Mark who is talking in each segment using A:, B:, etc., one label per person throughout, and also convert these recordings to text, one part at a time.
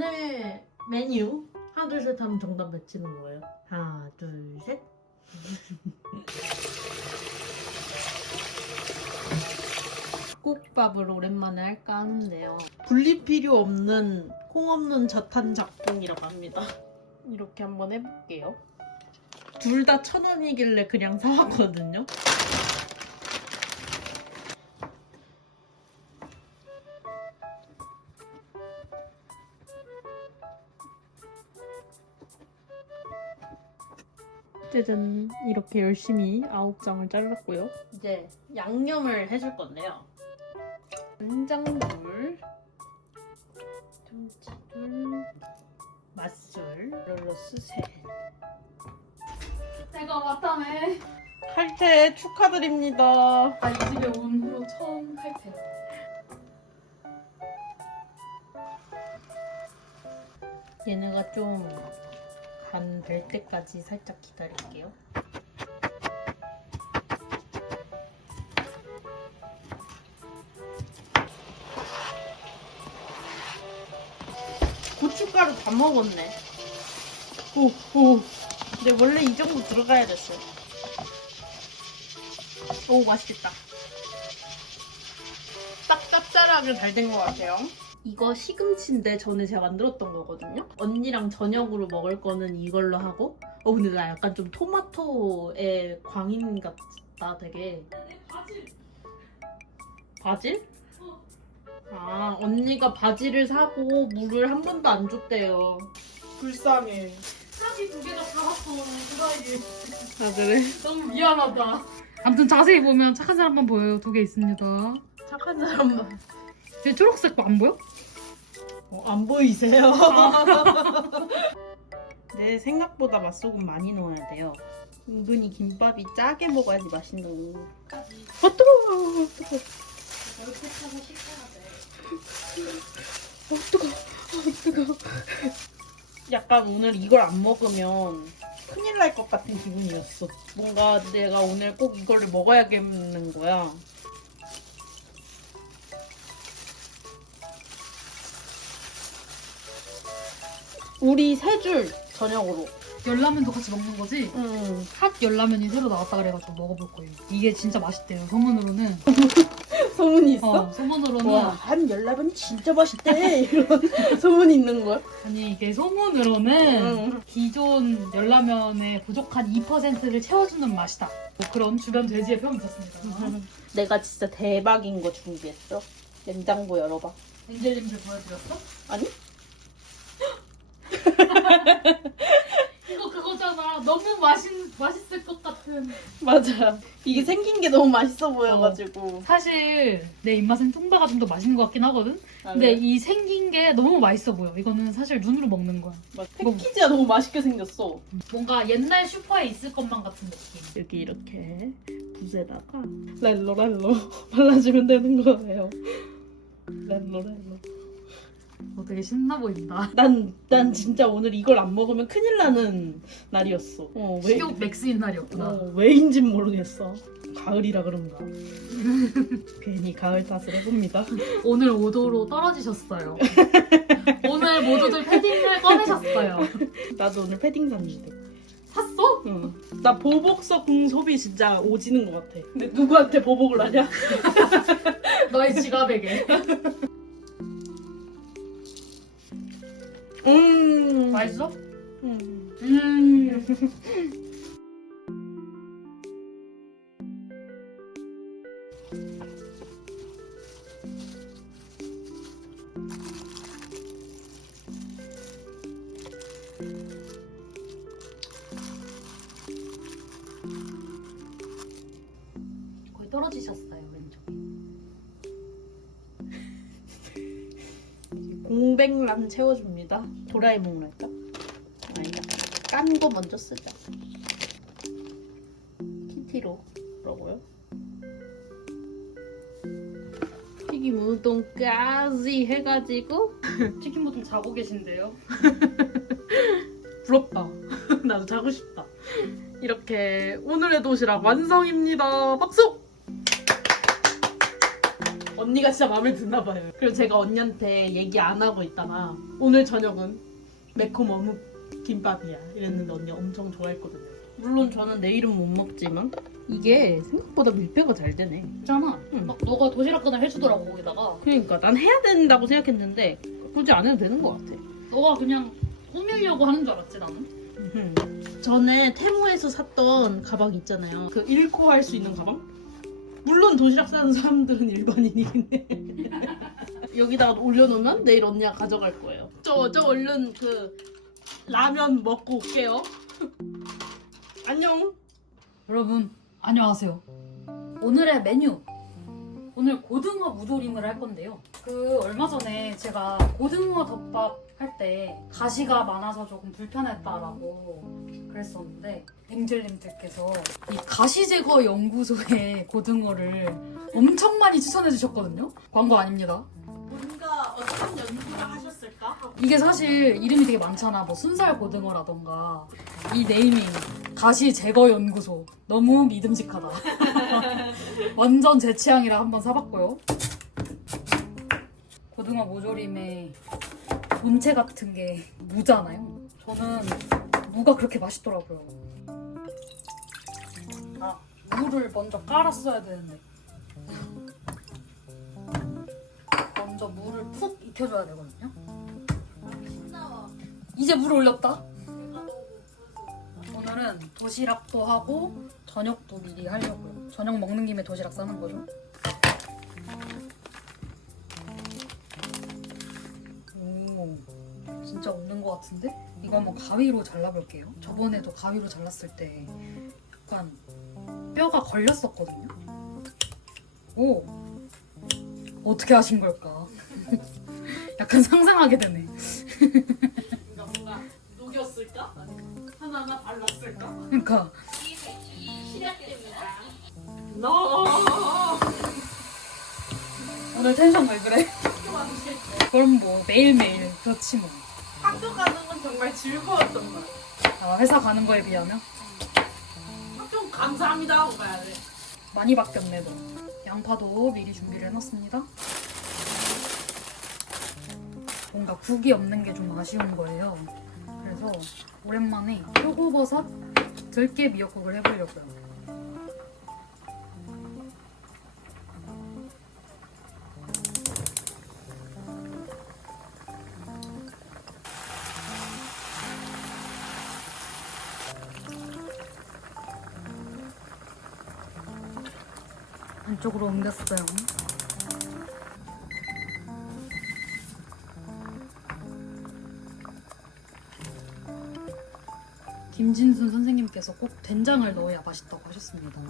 A: 오늘 메뉴? 하나 둘 셋 하면 정답 외치는 거예요. 하나 둘셋. 국밥을 오랜만에 할까 하는데요. 불릴 필요 없는 콩 없는 저탄 작품이라고 합니다. 이렇게 한번 해볼게요. 둘 다 천 원이길래 그냥 사왔거든요 짜잔 이렇게 열심히 아홉 장을 잘랐고요 이제 양념을 해줄 건데요 간장물 참치둘 맛술 롤러스 셋
B: 내가 왔다네.
A: 칼퇴 축하드립니다
B: 나 이 집에 온 후로 처음 탈퇴.
A: 얘네가 좀 간 될 때까지 살짝 기다릴게요. 고춧가루 다 먹었네. 오, 오. 근데 원래 이 정도 들어가야 됐어요. 오 맛있겠다. 딱 짭짤하게 잘 된 것 같아요 이거 시금치인데 전에 제가 만들었던 거거든요. 언니랑 저녁으로 먹을 거는 이걸로 하고. 어 근데 나 약간 좀 토마토의 광인 같다 되게. 바질? 아 언니가 바질을 사고 물을 한 번도 안 줬대요. 불쌍해.
B: 사기 두 개가 잡았어. 그거이
A: 아 그래?
B: 너무 미안하다. 아무튼 자세히 보면 착한 사람만 보여요. 두 개 있습니다.
A: 착한 사람만.
B: 제 초록색 거안 보여?
A: 어, 안 보이세요? 네, 생각보다 맛소금 많이 넣어야 돼요. 은근히 김밥이 짜게 먹어야지 맛있는 거. 아, 뜨거워! 뜨거워.
B: 이렇게 타고 식혀야 돼.
A: 아, 뜨거워. 아, 뜨거워. 약간 오늘 이걸 안 먹으면 큰일 날 것 같은 기분이었어. 뭔가 내가 오늘 꼭 이거를 먹어야겠는 거야. 우리 세 줄 저녁으로.
B: 열라면도 같이 먹는 거지?
A: 음.
B: 핫 열라면이 새로 나왔다 그래가지고 먹어볼 거예요. 이게 진짜 맛있대요. 소문으로는.
A: 소문이 있어?
B: 어, 소문으로는.
A: 와, 한 열라면 진짜 맛있대. 이런 소문이 있는 거야?
B: 아니 이게 소문으로는
A: 응.
B: 기존 열라면의 부족한 2%를 채워주는 맛이다. 뭐 그런 주변 돼지의 평이 있었습니다.
A: 내가 진짜 대박인 거 준비했어. 냉장고 열어봐.
B: 엔젤님들 보여드렸어?
A: 아니?
B: 이거 그거잖아. 너무 맛있, 맛있을 것 같은.
A: 맞아. 이게 생긴 게 너무 맛있어 보여가지고.
B: 사실 내 입맛엔 뚱바가 좀 더 맛있는 것 같긴 하거든?
A: 아,
B: 근데
A: 그래?
B: 이 생긴 게 너무 맛있어 보여. 이거는 사실 눈으로 먹는 거야.
A: 막 패키지가 너무 맛있게 생겼어.
B: 뭔가 옛날 슈퍼에 있을 것만 같은 느낌.
A: 여기 이렇게 붓에다가 랄로 랄로 발라주면 되는 거예요. 랄로 랄로.
B: 어, 되게 신나 보인다.
A: 난, 난 진짜 오늘 이걸 안 먹으면 큰일 나는 날이었어. 어, 왜,
B: 식욕 맥스인 날이었구나.
A: 어, 왜인진 모르겠어. 가을이라 그런가. 괜히 가을 탓을 해봅니다.
B: 오늘 5도로 떨어지셨어요. 오늘 모두들 패딩을 꺼내셨어요.
A: 나도 오늘 패딩 샀는데.
B: 샀어?
A: 응. 나 보복성 소비 진짜 오지는 것 같아. 근데 누구한테 보복을 하냐?
B: 너의 지갑에게.
A: 음.
B: 맛있어?
A: 음.
B: 음. 거의 떨어지셨어요 왼쪽에.
A: 공백란 채워줍니다. 도라에몽 할까? 아니다. 깐 거 먼저 쓰자. 키티로. 뭐라고요? 튀김 우동까지 해가지고
B: 치킨 보통 자고 계신데요.
A: 부럽다. 나도 자고 싶다. 이렇게 오늘의 도시락 완성입니다. 박수! 언니가 진짜 마음에 드나 봐요. 그리고 제가 언니한테 얘기 안 하고 있다가 오늘 저녁은 매콤 어묵 김밥이야 이랬는데 언니 엄청 좋아했거든요. 물론 저는 내일은 못 먹지만 이게 생각보다 밀폐가 잘 되네.
B: 있잖아.
A: 응.
B: 막 너가 도시락근을 해주더라고 거기다가.
A: 그러니까 난 해야 된다고 생각했는데 굳이 안 해도 되는 것 같아.
B: 너가 그냥 꾸미려고 하는 줄 알았지 나는.
A: 음. 전에 테무에서 샀던 가방 있잖아요. 그 잃고 할 수 있는 가방? 물론 도시락 싸는 사람들은 일반인이긴 해. 여기다가 올려놓으면 내일 언니가 가져갈 거예요. 저, 저 얼른 그 라면 먹고 올게요. 안녕.
B: 여러분 안녕하세요. 오늘의 메뉴. 오늘 고등어 무조림을 할 건데요. 그 얼마 전에 제가 고등어 덮밥 할 때 가시가 많아서 조금 불편했다라고 그랬었는데 앵젤님들께서 이 가시 제거 연구소의 고등어를 엄청 많이 추천해 주셨거든요. 광고 아닙니다.
A: 뭔가 어떤 연구를 하셨을까?
B: 이게 사실 이름이 되게 많잖아. 뭐 순살 고등어라던가 이 네이밍 가시 제거 연구소 너무 믿음직하다. 완전 제 취향이라 한번 사봤고요. 고등어 모조림에 본체 같은 게 무잖아요. 저는 무가 그렇게 맛있더라고요. 아 무를 먼저 깔았어야 되는데. 먼저 물을 푹 익혀줘야 되거든요. 이제 물 올렸다. 오늘은 도시락도 하고 저녁도 미리 하려고요. 저녁 먹는 김에 도시락 싸는 거죠. 진짜 없는 것 같은데? 이거 한번 가위로 잘라볼게요. 저번에도 가위로 잘랐을 때 약간 뼈가 걸렸었거든요. 오, 어떻게 하신 걸까? 약간 상상하게 되네.
A: 그러니까 뭔가 녹였을까? 아니면 하나하나 발랐을까?
B: 그러니까
A: 너
B: 오늘 텐션 왜 그래? 그럼 뭐 매일매일 그렇지 뭐.
A: 즐거웠던 거야.
B: 아, 회사 가는 거에 비하면
A: 학교 감사합니다 하고 가야 돼.
B: 많이 바뀌었네 너. 양파도 미리 준비를 해놨습니다. 뭔가 국이 없는 게 좀 아쉬운 거예요. 그래서 오랜만에 표고버섯 들깨 미역국을 해보려고요. 안쪽으로 옮겼어요. 김진순 선생님께서 꼭 된장을 넣어야 맛있다고 하셨습니다.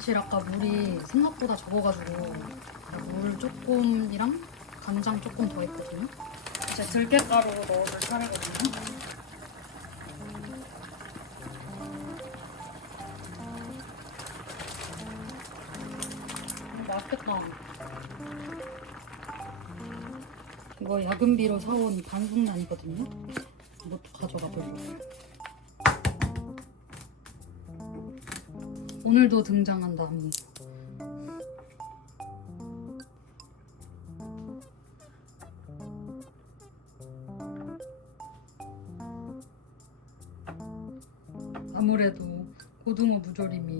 B: 사실 아까 물이 생각보다 적어가지고 물 조금이랑 간장 조금 더 했거든요. 이제 들깨가루 넣어줄 차례거든요. 음, 맛있겠다. 이거 야근비로 사온 반숙란이거든요. 이것도 가져가 보려고요. 오늘도 등장한 나무. 아무래도 고등어 무조림이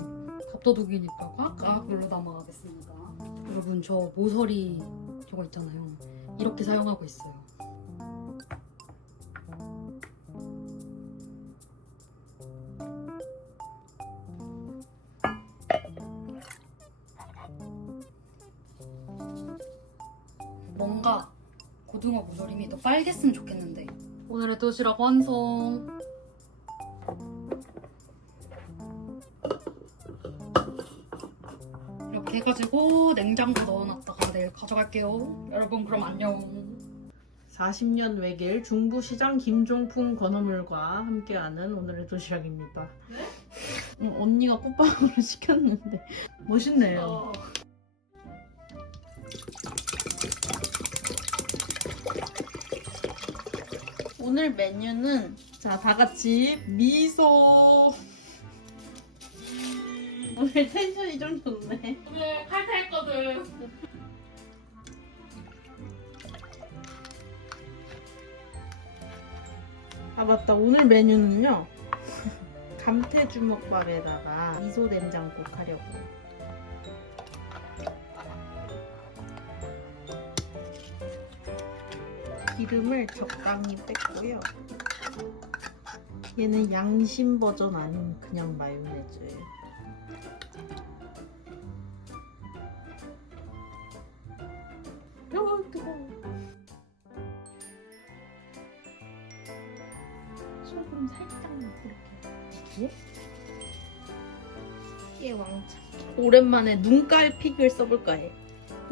B: 밥도둑이니까 꽉꽉 눌러 담아가겠습니다. 여러분 저 모서리 저거 있잖아요. 이렇게 사용하고 있어요. 오늘의 도시락 완성. 이렇게 해가지고 냉장고 넣어놨다가 내일 가져갈게요. 여러분 그럼 안녕.
A: 40년 외길 중부시장 김종풍 건어물과 함께하는 오늘의 도시락입니다. 응, 언니가 꽃빵으로 시켰는데 멋있네요. 오늘 메뉴는 자 다 같이 미소. 오늘 텐션이 좀 좋네.
B: 오늘 칼퇴했거든.
A: 아 맞다 오늘 메뉴는요 감태 주먹밥에다가 미소 된장국 하려고 기름을 적당히 뺐고요. 얘는 양심 버전 아닌 그냥 마요네즈예요 어 뜨거워. 소금 살짝만 이렇게. 이게? 왕창. 오랜만에 눈깔 픽을 써볼까 해.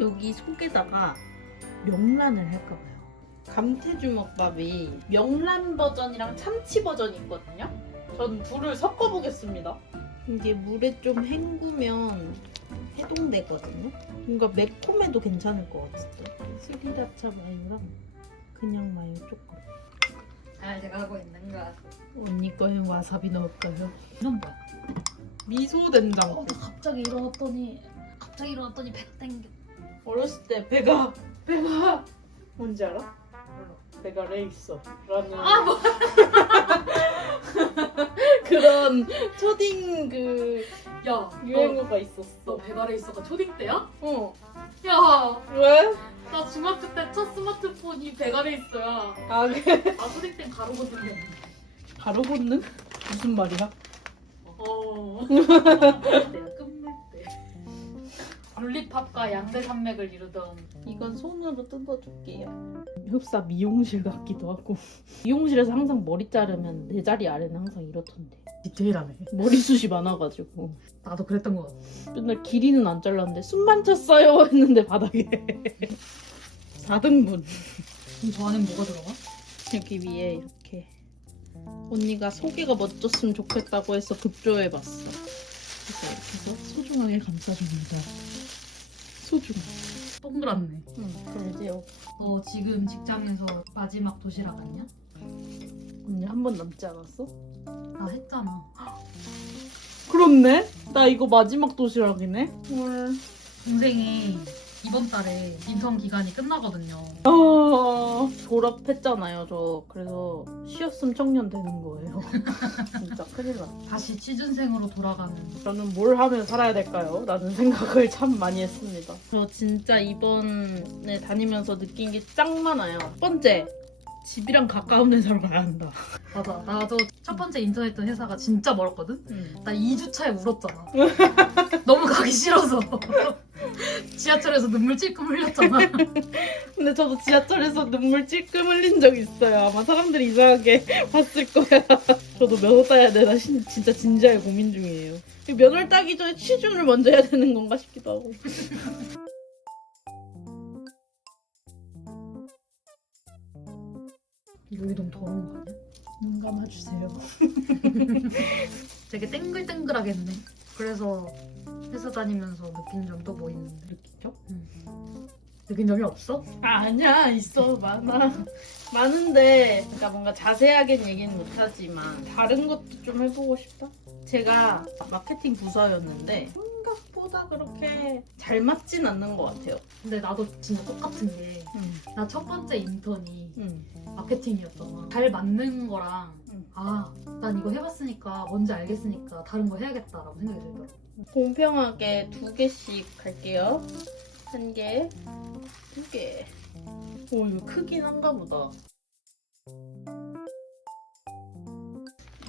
A: 여기 속에다가 명란을 할까봐요 감태주먹밥이 명란 버전이랑 참치 버전이 있거든요 전 둘을 섞어보겠습니다 이게 물에 좀 헹구면 해동되거든요 뭔가 매콤해도 괜찮을 것 같은데 스리라차 마요랑 그냥 마요 조금
B: 잘 돼가고 있는 것 같아.
A: 언니 거에 와사비 넣을까요?
B: 이건 뭐야?
A: 미소 된장.
B: 어, 나 갑자기 일어났더니 갑자기 일어났더니 배 땡겨.
A: 어렸을 때 배가 배가 뭔지 알아? 배가 레이서라는
B: 아 뭐?
A: 그런 초딩 그
B: 야,
A: 유행어가
B: 너, 너
A: 있었어.
B: 배달에 있어가 초딩 때야?
A: 어.
B: 야,
A: 왜?
B: 나 중학교 때 첫 스마트폰이 배달에 있어야.
A: 아 그래?
B: 아 초딩 땐 가로거든요.
A: 바로 붙는? 무슨 말이야?
B: 어. 분리팝과 양대 산맥을 이루던
A: 이건 손으로 뜯어줄게요. 흡사 미용실 같기도 하고 미용실에서 항상 머리 자르면 내 자리 아래는 항상 이렇던데
B: 디테일하네.
A: 머리숱이 많아가지고
B: 나도 그랬던 것 같아.
A: 맨날 길이는 안 잘랐는데 숨만 찼어요 했는데 바닥에 4등분
B: 그럼 저 안에 뭐가 들어가?
A: 여기 위에 이렇게 언니가 소개가 멋졌으면 좋겠다고 해서 급조해봤어 그래서 이렇게 해서 소중하게 감싸줍니다 소중해
B: 동그랗네.
A: 응 그러지
B: 너 지금 직장에서 마지막 도시락 아니야?
A: 언니 한 번 남지 않았어?
B: 나 했잖아.
A: 그렇네 나 이거 마지막 도시락이네 헐
B: 동생이 이번 달에 인턴 기간이 끝나거든요.
A: 아, 졸업했잖아요 저 그래서 쉬었음 청년 되는 거예요 진짜 큰일 났
B: 다시 취준생으로 돌아가는.
A: 저는 뭘 하면 살아야 될까요? 라는 생각을 참 많이 했습니다. 저 진짜 이번에 다니면서 느낀 게 짱 많아요. 첫 번째, 집이랑 가까운 회사로 가야 한다.
B: 맞아. 나도 첫 번째 인턴했던 회사가 진짜 멀었거든? 나 2주차에 울었잖아. 너무 가기 싫어서. 지하철에서 눈물 찔끔 흘렸잖아.
A: 근데 저도 지하철에서 눈물 찔끔 흘린 적 있어요. 아마 사람들이 이상하게 봤을 거야. 저도 면허 따야 되나 신- 진짜 진지하게 고민 중이에요. 이 면허를 따기 전에 취준을 먼저 해야 되는 건가 싶기도 하고.
B: 여기 너무 더러운 거 아니야?
A: 눈 감아주세요.
B: 되게 땡글땡글하겠네. 그래서 회사 다니면서 느낀 점 또 뭐 있는데?
A: 느끼죠?
B: 느낀 점이 없어?
A: 아, 아니야 있어 많아 많은데 그러니까 뭔가 자세하게는 얘기는 못하지만 다른 것도 좀 해보고 싶다 제가 마케팅 부서였는데 생각보다 그렇게 잘 맞진 않는 것 같아요
B: 근데 나도 진짜 똑같은 게나
A: 응,
B: 첫 번째 인턴이
A: 응,
B: 마케팅이었잖아. 잘 맞는 거랑
A: 응.
B: 아, 난 이거 해봤으니까 뭔지 알겠으니까 다른 거 해야겠다라고 생각이 들더라고.
A: 공평하게 두 개씩 갈게요 한 개, 두 개. 오 이거 크긴 한가 보다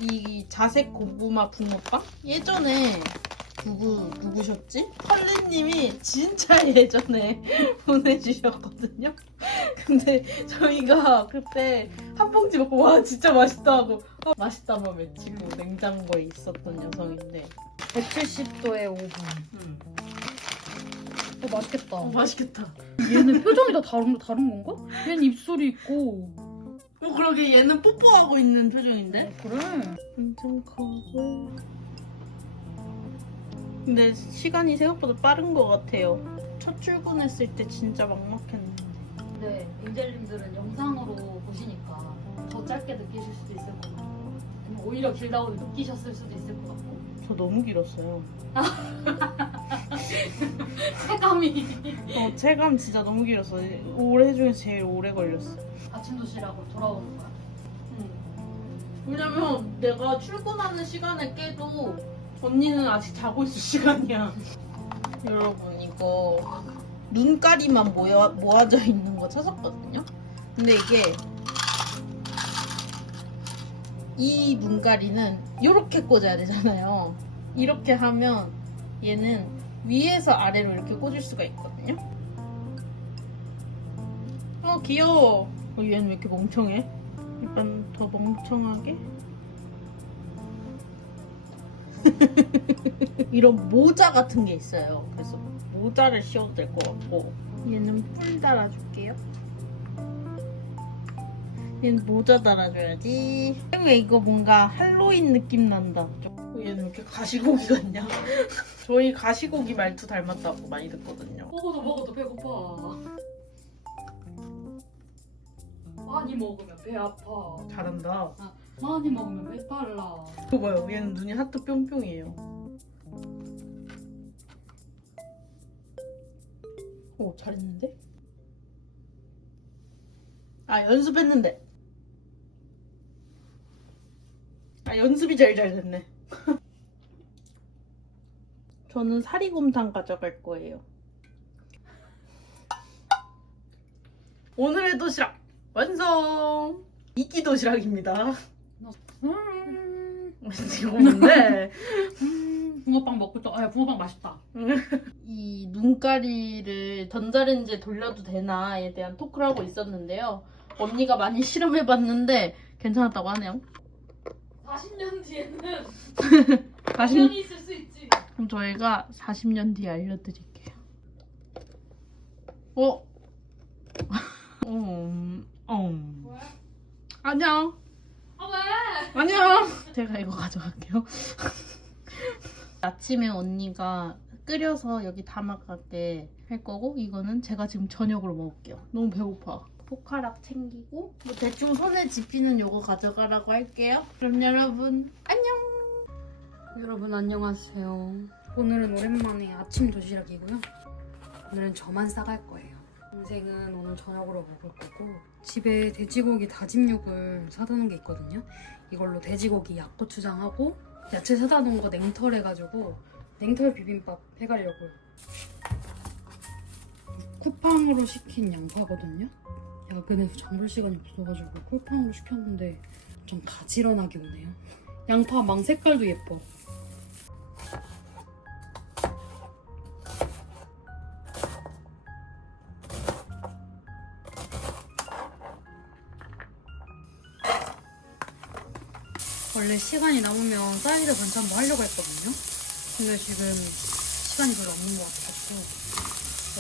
A: 이 자색 고구마 붕어빵? 예전에 누구 누구셨지? 펄리님이 진짜 예전에 보내주셨거든요. 근데 저희가 그때 한 봉지 먹고 와 진짜 맛있다 하고 아, 맛있다만 외치고 냉장고에 있었던 여성인데
B: 170도에 5분.
A: 음.
B: 어, 맛있겠다.
A: 어, 맛있겠다.
B: 얘는 표정이 다 다른, 다른 건가? 얘는 입술이 있고.
A: 어 그러게 얘는 뽀뽀하고 있는 표정인데?
B: 그래.
A: 엄청 커고 근데 시간이 생각보다 빠른 것 같아요 첫 출근했을 때 진짜 막막했는데
B: 근데 엔젤님들은 영상으로 보시니까 더 짧게 느끼실 수도 있을 것 같고 아니면 오히려 길다고 느끼셨을 수도 있을 것 같고
A: 저 너무 길었어요.
B: 체감이
A: 어, 체감 진짜 너무 길었어. 올해 중에서 제일 오래 걸렸어.
B: 아침 도시락으로 돌아오는 거야.
A: 왜냐면 내가 출근하는 시간에 깨도 언니는 아직 자고 있을 시간이야. 여러분 이거 눈가리만 모여, 모아져 있는 거 찾았거든요. 근데 이게 이 눈가리는 이렇게 꽂아야 되잖아요. 이렇게 하면 얘는 위에서 아래로 이렇게 꽂을 수가 있거든요. 어 귀여워. 어, 얘는 왜 이렇게 멍청해? 약간 더 멍청하게 이런 모자 같은 게 있어요. 그래서 모자를 씌워도 될 것 같고. 얘는 뿔 달아줄게요. 얘는 모자 달아줘야지. 왜 이거 뭔가 할로윈 느낌 난다. 어, 얘는 왜 이렇게 가시고기 같냐? 저희 가시고기 말투 닮았다고 많이 듣거든요.
B: 먹어도 먹어도 배고파. 많이 먹으면 배 아파.
A: 잘한다
B: 많이 먹으면 배 빨라.
A: 이거 봐요. 얘는 눈이 하트 뿅뿅이에요. 오 잘했는데? 아 연습했는데. 아 연습이 제일 잘 됐네. 저는 사리곰탕 가져갈 거예요. 오늘의 도시락 완성! 이끼 도시락입니다
B: 음,
A: 이거 뭔데?
B: 음, 붕어빵 먹고 또, 아, 붕어빵 맛있다.
A: 이 눈가리를 전자레인지에 돌려도 되나에 대한 토크를 하고 있었는데요. 언니가 많이 실험해봤는데 괜찮았다고 하네요.
B: 40년 뒤에는
A: 40,
B: 있을 수 있지.
A: 그럼 저희가 40년 뒤에 알려드릴게요. 어? 음, 음.
B: 왜?
A: 안녕. 안녕. 제가 이거 가져갈게요. 아침에 언니가 끓여서 여기 담아가게 할 거고 이거는 제가 지금 저녁으로 먹을게요. 너무 배고파. 포카락 챙기고 뭐 대충 손에 집히는 요거 가져가라고 할게요. 그럼 여러분 안녕.
B: 여러분 안녕하세요. 오늘은 오랜만에 아침 도시락이고요. 오늘은 저만 싸갈 거예요. 동생은 오늘 저녁으로 먹을 거고 집에 돼지고기 다짐 육을 사다 놓은 게 있거든요. 이걸로 돼지고기 약고추장하고 야채 사다 놓은 거 냉털 해가지고 냉털 비빔밥 해가려고요. 쿠팡으로 시킨 양파거든요. 야근해서 장볼 시간이 없어가지고 쿠팡으로 시켰는데 좀 가지런하게 오네요. 양파 망 색깔도 예뻐. 시간이 남으면 사이드 반찬도 하려고 했거든요. 근데 지금 시간이 별로 없는 것 같아서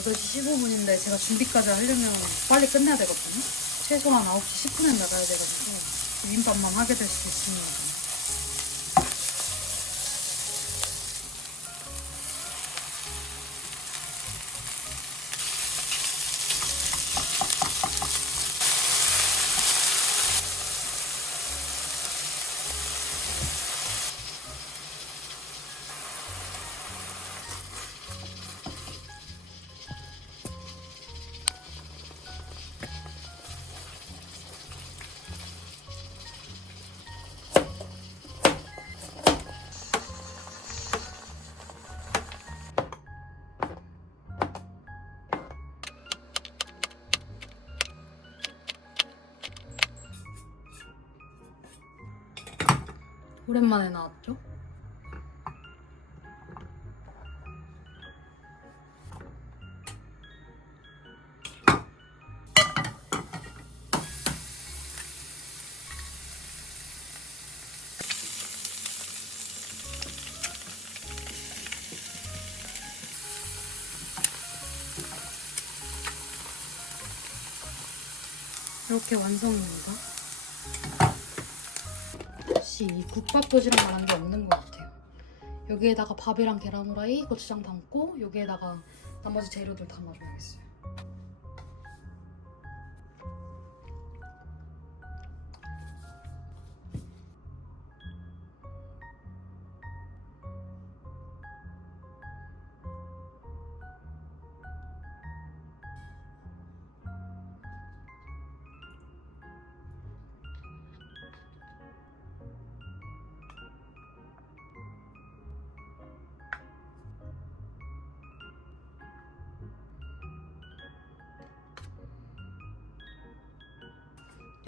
B: 8시 15분인데 제가 준비까지 하려면 빨리 끝내야 되거든요. 최소한 9시 10분에 나가야 돼가지고 비빔밥만 하게 될 수도 있습니다. 오랜만에 나왔죠? 이렇게 완성입니다. 역시 이 국밥 도시락 말한 게 없는 것 같아요. 여기에다가 밥이랑 계란 후라이, 고추장 담고 여기에다가 나머지 재료들 담아줘야겠어요.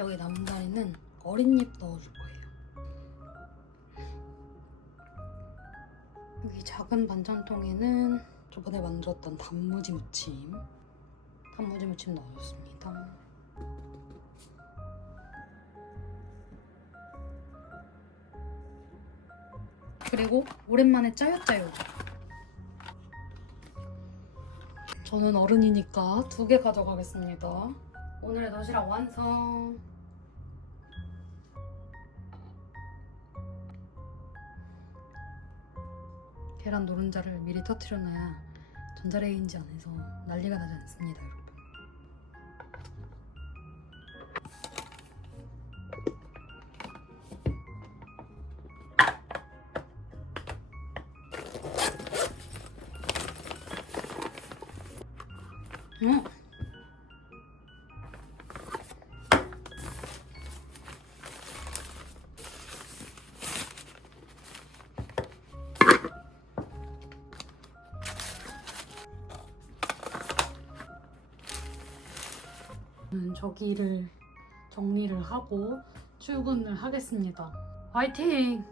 B: 여기 남은 다리는 어린잎 넣어줄 거예요. 여기 작은 반찬통에는 저번에 만들었던 단무지 무침, 단무지 무침 넣어줬습니다. 그리고 오랜만에 짜요짜요. 저는 어른이니까 두 개 가져가겠습니다. 오늘의 도시락 완성. 계란 노른자를 미리 터트려놔야 전자레인지 안에서 난리가 나지 않습니다, 여러분. 음. 저기를 정리를 하고 출근을 하겠습니다. 화이팅!